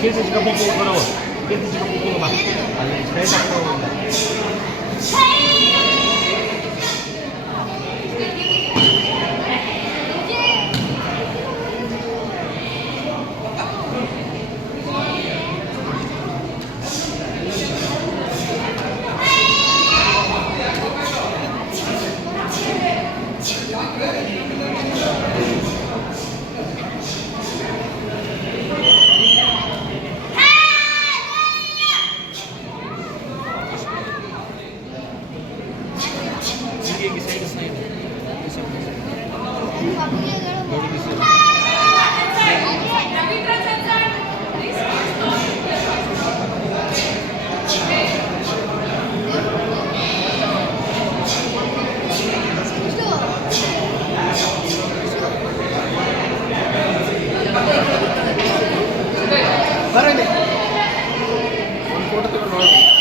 ಕೀರ್ತಿ booking ಬರೋವು ಕೀರ್ತಿ booking ಬಾ ಅಲ್ಲಿ straight ಆಗ್ತಾ ಬರಲಿ ಒಂದು ಫೋಟೋ ತಗೊಂಡು